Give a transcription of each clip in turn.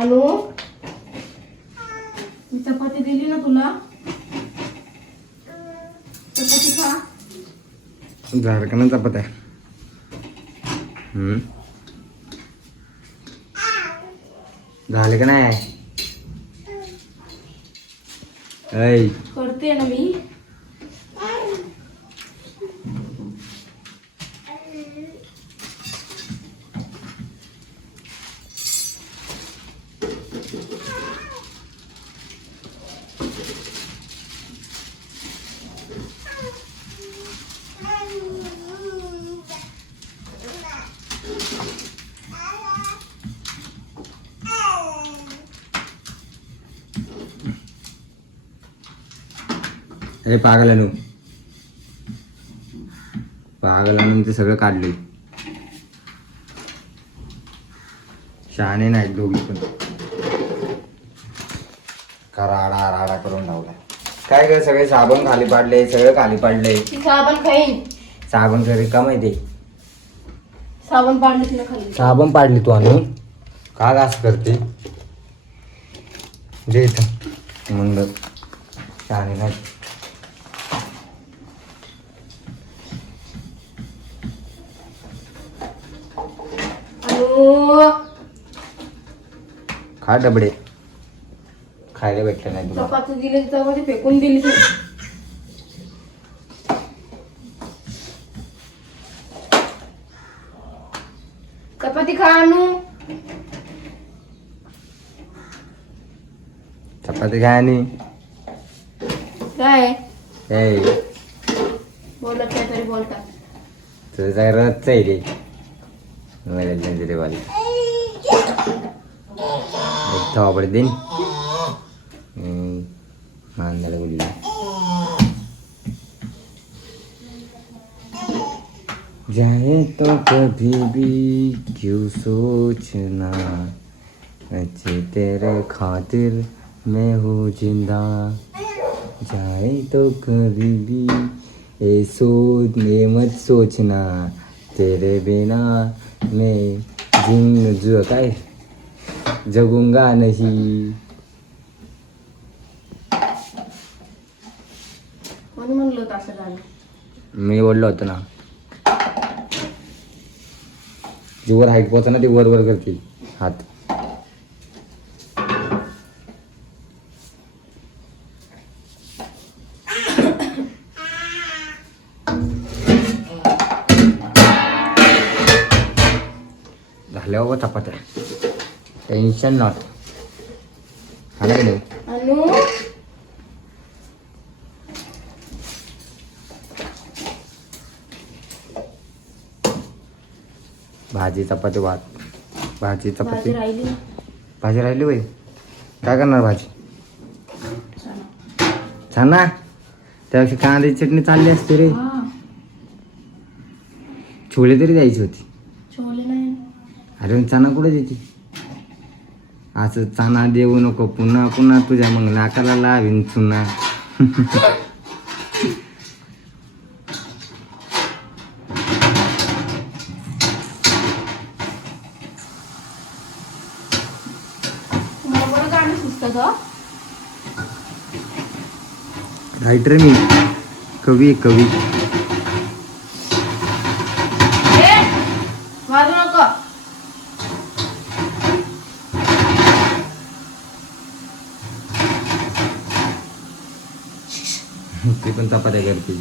आणू मी चपाती दिली ना तुला. चपाती खा. झालं का नाही चपात्या. झाले का नाही? करते ना मी. अरे पागलानू पागलानू ते. सगळं काढले शहाणे नाहीत दोघी पण. राडा राडा करून लावला काय काय सगळे साबण खाली पाडले सगळं खाली पाडले. साबण खाईन. साबण घरी का माहिती? साबण पाडलं तिला खाली. साबण पाडली तू आणून का घास करते? जे इथं. म्हणलं शहाणे नाही खा डबडे. खायला भेटलं नाही तुला. चपाती दिली चपाती फेकून दिली तू. चपाती खा आणू चपाती काय आणि. काय? बोलत काय तरी बोलतात. तुझं काय रच आहे रे. मला जंजिरेवाली थोपडे देईन मांदाला बोलली जाए तो कभी भी क्यों सोचना? अच्छे तेरे खातिर मैं हूँ जिंदा। जाए तो कभी भी ये सोच ये मत सोचना। तेरे बिना मैं जिंग जो काय? जगूंगा नहीं. कोणी म्हणलं होतं असं झालं? मी बोललो होतो ना. जी वर हाईट पोहोचा ना ती वर वर करते हात. चपात्या टेन्शन नॉट हा नाही? भाजी चपाती भात भाजी चपाती. भाजी राहिली बाई. काय करणार भाजी. छान ना त्यापेक्षा कांद्याची चटणी चालली असते रे. छोले तरी द्यायची होती. अरे मग चणा कुठे देते? असं चणा देऊ नको पुन्हा पुन्हा तुझ्या मग नाकाला लावीन चुना. मला राईटर मी कवी कवी ए, वाजू नको ती पण चपात्या करते.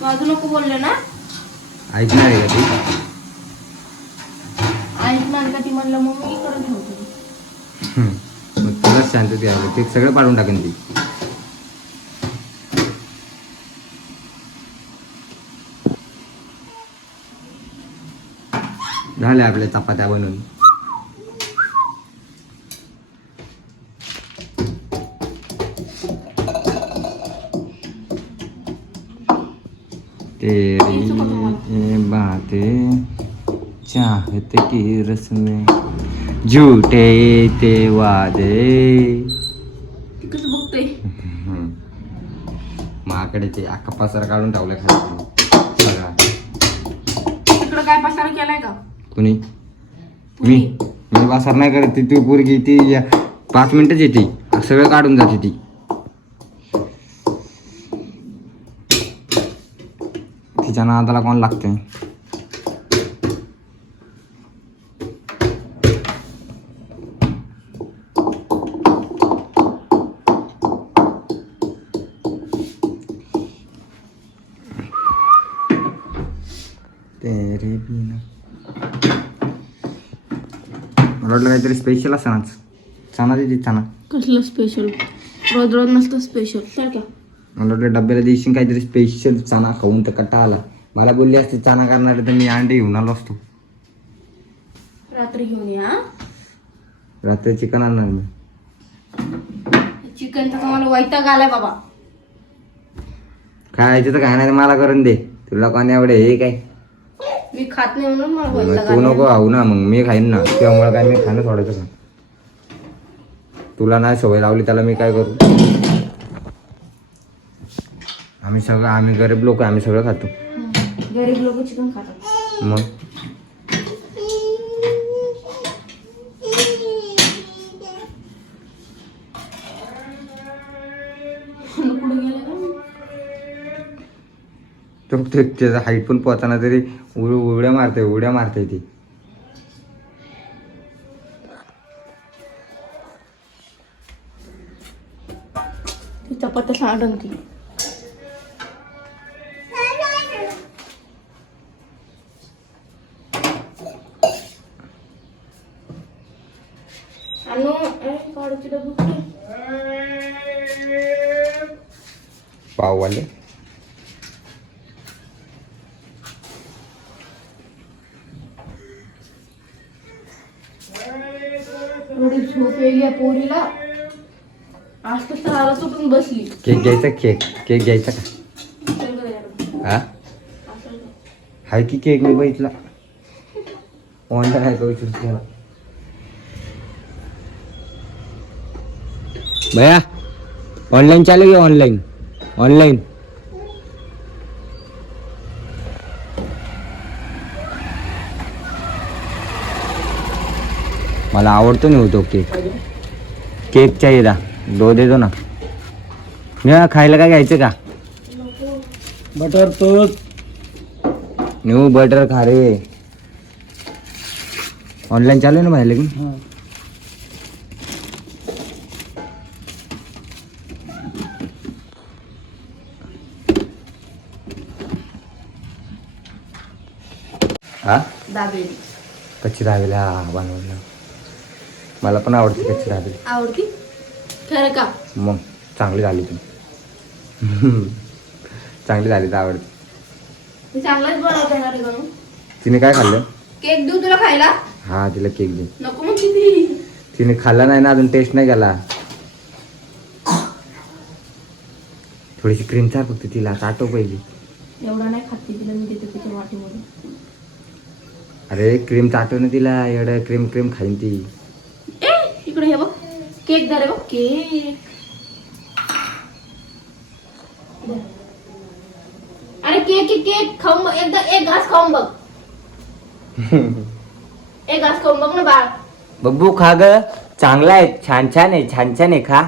वाजू नको बोलले ना. ऐकणार आहे का ती? ऐक का ती म्हणलं मग मी इकडं ठेवते हम्म. मग तुलाच शांतती ते सगळं पाडून टाकेन ती. झाल्या आपल्या चपात्या बनवून तेरी बातें चाहत की रस्में झूठे ते वादे। ती कसं बघतोय माकडे ते अख्खा पसारा काढून टावलं खाली सगळा तिकडं काय पसारा केलाय का? कुणी? मी? मी वासर नाही करत ती ती पोरगी ती या- पाच मिनिटच येते. सगळं काढून जाते ती. तिच्या नादाला कोण लागते तेरे बिना मला वाटलं काहीतरी स्पेशल असं नाच चाना देते चाना कसलं स्पेशल रोज रोज नसतं स्पेशल तर क्या मला वाटलं डब्याला देशील काहीतरी स्पेशल चाना खाऊन तर कट्टा आला. मला बोलली असते चाना करणार तर मी अंडे घेऊन आलो असतो. रात्री घेऊन या रात्री चिकन आणणार मी. चिकनचा तर मला वैताग आलाय बाबा. खायचं तर नाही मला करून दे. तुला कोण एवढे हे काय? मी खात नाही म्हणून मला मग वैताग तू नको आलाय खाऊ ना मग मी खाईन ना. त्यामुळे काय मी खाणं सोडायचं का तुला नाही सवय लावली त्याला मी काय करू? आम्ही सगळं आम्ही गरीब लोक आम्ही सगळं खातो. गरीब लोक चिकन खातात. मग? तो त्याचा हाईट पण पोहताना तरी उड उड्या मारते उड्या मारते ती. ती चपात्या सांडून ती. काढूची डबी कुठे? पाववाले एवढी झोप येईल या पोरीला आज तर सुटून बसली केक घ्यायचा केक केक घ्यायचा का. हा. हाय की केक मी बघितला ऑनलाईन आहे का विचारू भैया ऑनलाईन चालू घे ऑनलाईन ऑनलाईन मला आवडतो नाही होतो केक केक चाहिए था दो दे दो ना. मी खायला काय घ्यायचं का? बटर तोच. न्यू बटर खा रे. ऑनलाईन चालू आहे ना बाहेर लेकिन हा? दाबेली कच्ची दाबेली हा बनवलं मला पण आवडते कच्ची दाबेली. आवडती? खरं का? मग चांगली झाली तू. चांगली झाली तर आवडते. मी चांगलाच बनवता येणार आहे गणू तिने काय खाल्लं? केक देऊ तुला खायला? हा तिला केक दे. नको मग किती तिने खाल्ला नाही ना अजून टेस्ट नाही केला. थोडीशी क्रीम चार फक्त तिला आता आठव पहिली. एवढा नाही खात ती तिला मी देते तिच्या वाटीमध्ये. अरे क्रीम चाटव ना तिला. एवढं क्रीम क्रीम खाईन ती. ए इकडे हे बघ. केक दे रे बघ. केक. अरे केक केक खाऊन एकदा एक घास खाऊन बघ. एक घास खाऊन बघ ना बाळ. बब्बू खा ग. चांगला आहे. छान छान आहे. छान छान आहे. खा.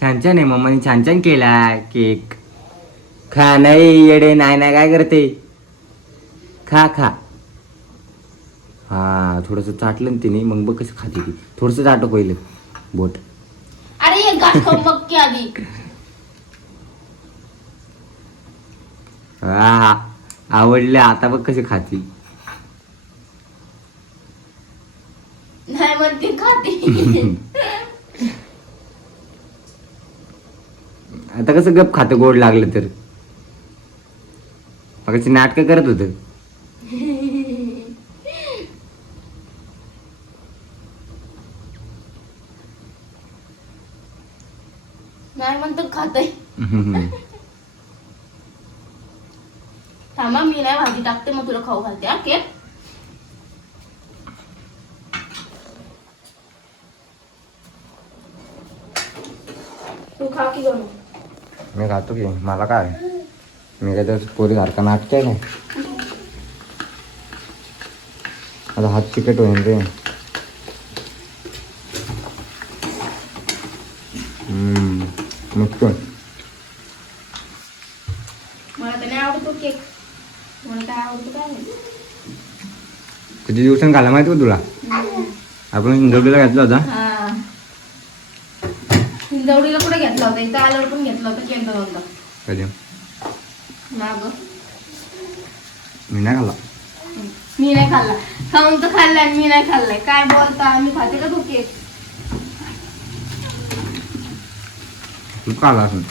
छान छान आहे मम्माने छान छान केला केक. खा नाही येडे नाही नाही काय करते? खा खा. हा थोडंसं चाटलं ना तिने मग बघ कसं खाते ती. थोडंसं चाटव पहिलं. बोट. अरे एक घास खाऊन बघ की आधी. हा आवडले आता बघ कसे खाती. नाही म्हणते खाते. आता कसं गप खातं गोड लागलं तर. मग नाटकं करत होतं. थांबा मी नाही भाजी टाकते मग तुला खाऊ घालते हा केक. तू खा की बनू मी खातो की मला काय? मी काय तर पोरी सारखा नाटते काय आता हात तिकट होईल रे. मुस्कून काय आवडतो काय माहिती. किती दिवसांनी खाला माहिती का तुला? आपण इंदोरीला घेतला होता. हा. हिंदवडीला कुठे घेतला होता? इथं आल्यावर पण घेतला होता केक दोनदा कधी? माग. मी नाही खाल्ला. मी नाही खाल्ला. खाऊन तर खाल्लाय आणि मी नाही खाल्लाय. काय बोलता? मी खाते का तू केक? तू खाल्ला असून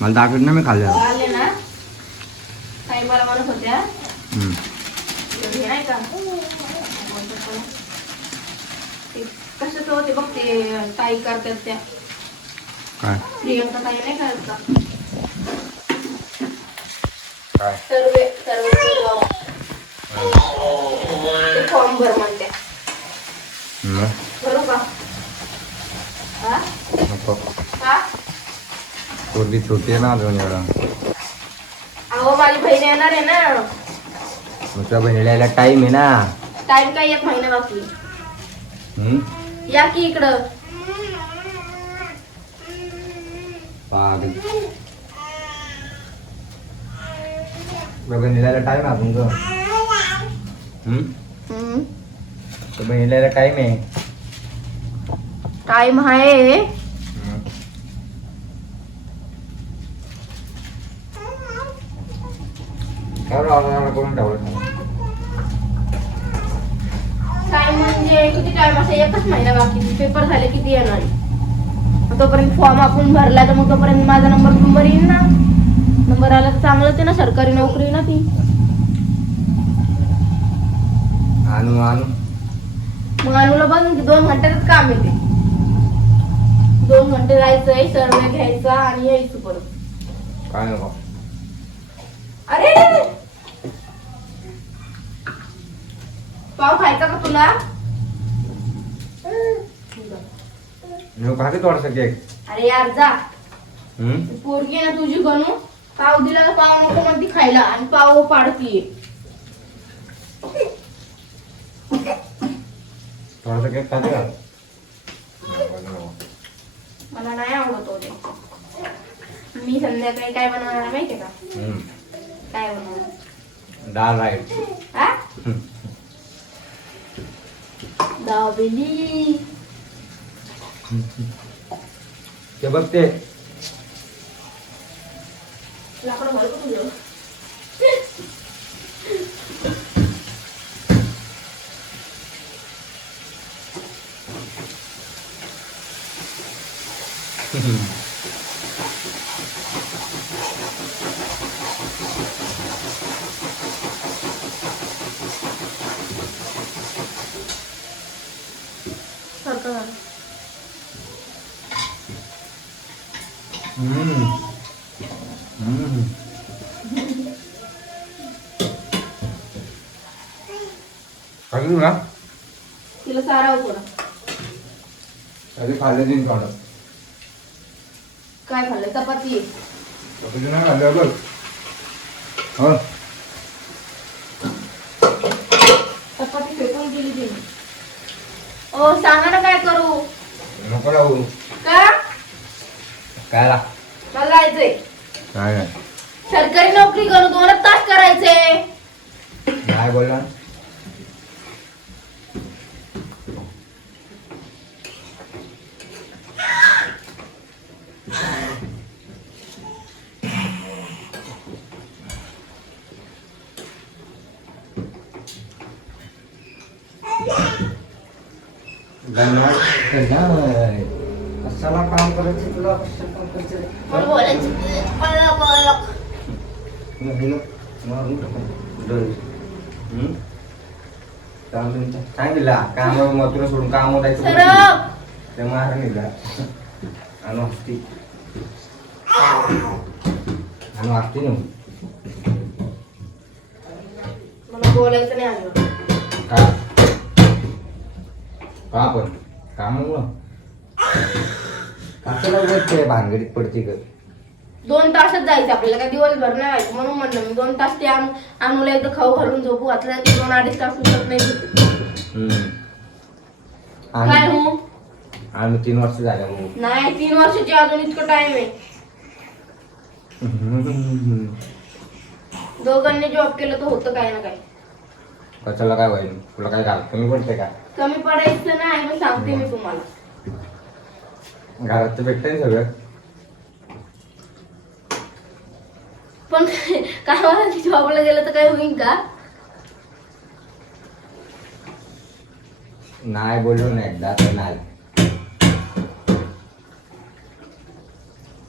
मला दाखवत नाही मी खाल्ला काही मला म्हणत होत्या. हे नाही का? ते कशाचं होते बघ ते ताई करतात त्या. काय? प्रियंका ताई नाही करत का सर्वे सर्वे ते फॉर्म भर म्हणते. भरू का? नको. हा? पोरगी छोटी आहे ना अजून एवढा. अहो माझी बहीण येणार आहे ना. त्या बहिणीला टाईम आहे ना. टाइम काय एक महिना बाकी? हम्म? या की इकडं. पागल. बहिणीला टाईम आहे ग. हम्म? बहिणीला टाईम आहे. टाइम आहे हम्म. काय राव करून ठेवलं टाइम म्हणजे किती टाइम एकच महिना बाकी पेपर झाले किती येणार तोपर्यंत फॉर्म आपण भरला तर मग तोपर्यंत माझा नंबर नंबर येईल ना. नंबर आला तर चांगलंच आहे ना सरकारी नोकरी ना ती. आणू आणू. मग अनुला पण दोन घंट्यातच काम येते. दोन घंटे जायचंय सर्वे घ्यायचा आणि यायचं परत. काय नको. अरे पाव खायचा का तुला? मी खाते थोडासा केक. अरे यार जा. हम्म? पोरगी ना तुझी गणू पाव दिला तर पाव नको म्हणती खायला आणि पाव पाडतीये थोडासा केक खाते का. मला नाही आवडत ते मी संध्याकाळी काय बनवणार आहे माहितीये का? हम्म. काय बनवणार? डाळ राईट हा? दाबेली ते बघ ते लाकडं घाल का तुझं खाल्ली तुला तिला खाल्लं नाही काय खाल्लं? चपाती. तुझं नाही खाल्लं बघ हो? चपाती फेकून गेली तिने. ओ सांगा ना काय करू? नको राहू का? काय ला? मला जायचंय काय? नाही. सरकारी नोकरी करू दोनच तास करायचे काय बोलला. धन्यवाद धन्यवाद. कशाला काम करायचं तुला कशाला काम करायचं रे? मला बोलायचं मला बोला. सांगितला काम मग तुला सोडून काम होतायचं सरप ते महाराणीला आणि वाचती आणि वाचती ना मला बोलायचं नाही आलं का का पण कामामुळं कशाला उगाच ते भानगडीत पडते ग? दोन तासच जायचं आपल्याला काय दिवसभर नाही व्हायचं म्हणून म्हणलं मी. दोन तास ते आम्हाला एकदा खाऊ घालून झोपू घातलं की दोन अडीच तास उठत नाही हम्म. काय आणि हो? आम्ही तीन वर्ष झाले भाऊ नाही तीन वर्षाची अजून इतकं टाइम आहे. दोघांनी जॉब केलं तर होतं काय ना काय कशाला काय होईल? तुला काय घाल कमी पडते का? कमी पडायचं नाही पण सांगते मी तुम्हाला. घरात तर भेटतंय सगळं. पण काय मला जॉबला गेलं तर काय होईल का? नाही बोललो ना एकदा तर नाही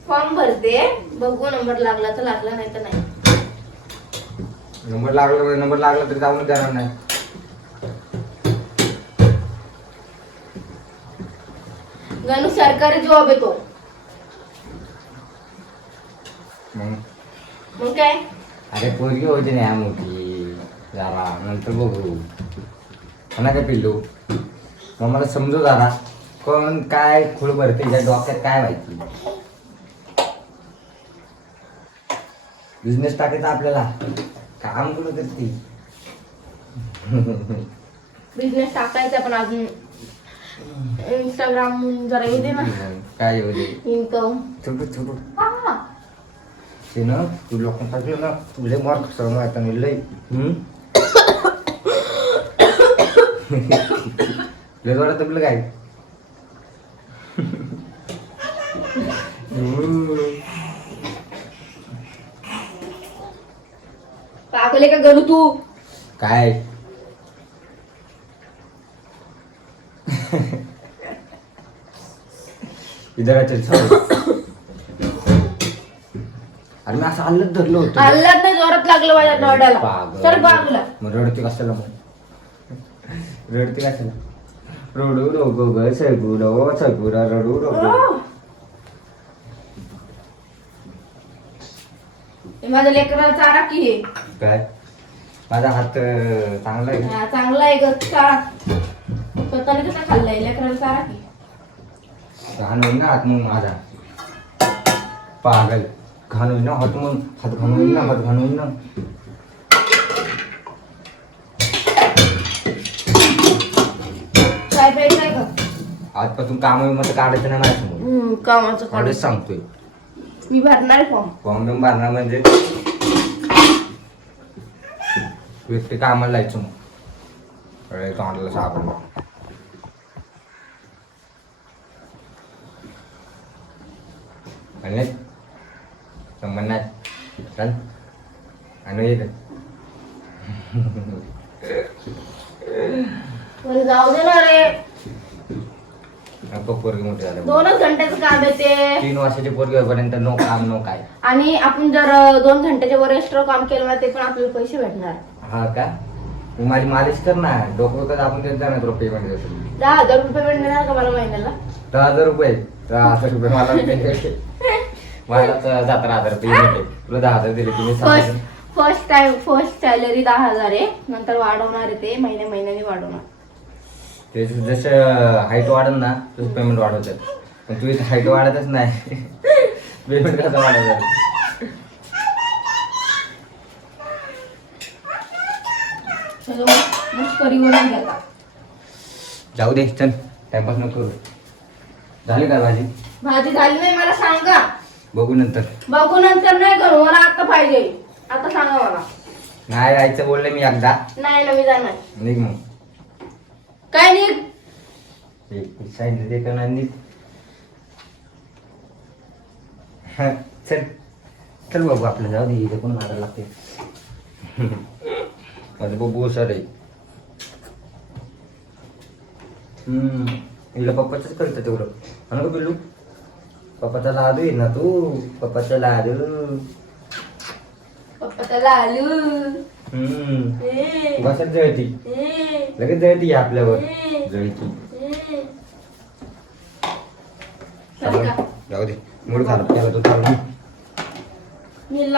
फॉर्म भरते. बघू नंबर लागला तर लागला नाही तर नाही. नंबर लागला नंबर लागला तरी जाऊन देणार नाही. गणू सरकारी जॉब येतो. मग? मग काय? अरे पोरगी होती ना मोठी. जरा नंतर बघू. म्हणा काय पिल्लू? मग मला समजू जरा. कोण काय खुळ भरते तिच्या डोक्यात काय माहिती? बिझनेस टाकायचा आपल्याला. काम कुठं करते? बिझनेस टाकायचा पण अजून इंस्टाग्राम जरा येऊ दे ना काय येऊ दे इन्कम छोटू छोटू ते ना तू लोकांना टाकलं ना तू लय मार्क सर माहिती नाही लय हम्म? लय जोरात आपलं काय हम्म. पागले का गणू तू काय चालू अरे मी असं आल्लत धरलं होतं. हल्ल्यात नाही जोरात लागलं माझ्या डोळ्याला पागल. सर बाजूला मग रडते कशाला मग? रडते कशाला? रडू नको ग सगुर सगुरा रडू नको. हे. माझ्या लेकराला चारा की? हे काय? माझा हात अं, चांगला आहे हा, चांगला आहे ग चारा. स्वतःने कसा खाल्लाय लेकराला चारा की? घाण होईल ना हात मग माझा. पागल. घाण होईल ना हात मग हात घाण होईल ना हात घाण होईल ना. काय प्यायचंय का? आजपासून काम मग काढायचं नाही माझ्यासमोर. हम्म, कामाचं कॉलेज कॉलेज सांगतोय. मी भरणार फॉर्म. फॉर्म बिम भरणार म्हणजे? व्यक्ती कामाला जायचं मग. अरे तोंडाला सापडलं नाही चल आणि येत पण जाऊ दे ना रे नको पोरगी मोठी झालं दोनच घंट्याचं काम आहे ते तीन वर्षाची पोरगी होईपर्यंत नो काम नो काय आणि आपण जर अं, दोन घंट्याच्या वर एक्स्ट्रा काम केलं ना ते पण आपल्याला पैसे भेटणार हा का माझी मालिश कर ना डोकं तर आपण देत जाणार तुला पेमेंट देतो दहा हजार रुपये पेमेंट देणार का मला महिन्याला दहा हजार रुपये दहा हजार रुपये मला. मला तर सतरा हजार रुपये भेटले. तुला दहा हजार दिले तुम्ही फर्स्ट हजार. फर्स्ट टाइम फर्स्ट सॅलरी दहा हजार आहे. नंतर वाढवणार आहे ते महिन्या महिन्याने वाढवणार. ते जसं हाईट वाढल ना तसं पेमेंट वाढवतात. पण तू हाईट वाढतच नाही. पेमेंट कसं वाढवतात चलो घेता जाऊ दे चल. टाइमपास नको करू. झाली का भाजी? भाजी झाली नाही मला सांगा. बघू नंतर. बघू नंतर नाही करू मला आता पाहिजे. आता सांगा मला. नाही जायचं बोलले मी एकदा. नाही ना मी जाणार निघ मग. काय नाही एक सांगितलं ते का नाही निघ. हा, चल. चल बाबू आपलं जाऊ दे इथे पण मारायला लागते माझं बाबू सर आहे. हम्म हिला पप्पाच करतं तेवढं. हा का पिल्लू? पप्पाचा लादू आहे ना तू पप्पाचा लादू पप्पा त्याला आलू हम्म ए, तू कशात जळती लगेच जळती आपल्यावर जळती जाऊ दे मूड झाला त्याला तो चालू मी